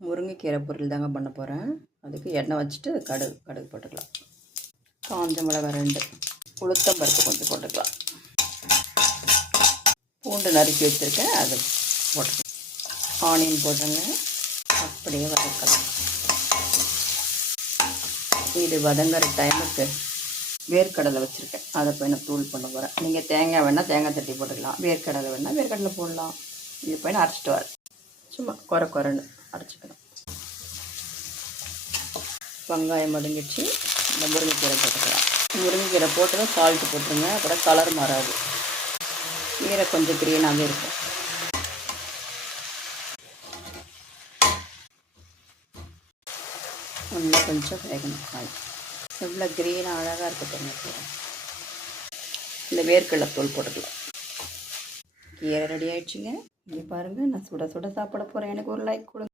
முருங்கைக்கீரை பொரியல் தாங்க பண்ண போகிறேன். அதுக்கு எண்ணெய் வச்சுட்டு கடுகு போட்டுக்கலாம். காஞ்ச மிளகா 2, உளுத்தம்பருப்பு கொஞ்சம் போட்டுக்கலாம். பூண்டு நறுக்கி வச்சுருக்கேன், அது போட்டுக்கலாம். ஆனியன் போட்டுங்க, அப்படியே வதக்கலாம். இது வதங்குற டைமுக்கு வேர்க்கடலை வச்சுருக்கேன், அதை போய் நான் தூள் பண்ண போகிறேன். நீங்கள் தேங்காய் வேணால் தேங்காய் தட்டி போட்டுக்கலாம், வேர்க்கடலை வேணால் வேர்க்கடலை போடலாம். இது போய் நான் அரைச்சிட்டு வரேன். சும்மா குறைன்னு அரைச்சிக்கணும். வெங்காயம் மடங்கிச்சு, இந்த முருங்கைக்கீரை போட்டுக்கலாம். முருங்கைக்கீரை போட்டு சால்ட்டு போட்டுருங்க, அப்புறம் கலர் மாறாது. கீரை கொஞ்சம் க்ரீனாகவே இருக்கும். இன்னும் கொஞ்சம் வேகணும். எவ்வளோ க்ரீனாக அழகாக இருக்குது கீரை. இந்த வேர்க்கடலை தூள் போட்டுக்கலாம். கீரை ரெடி ஆகிடுச்சுங்க. இங்கே பாருங்கள், நான் சுட சுட சாப்பிட போகிறேன். எனக்கு ஒரு லைக் கொடுங்க.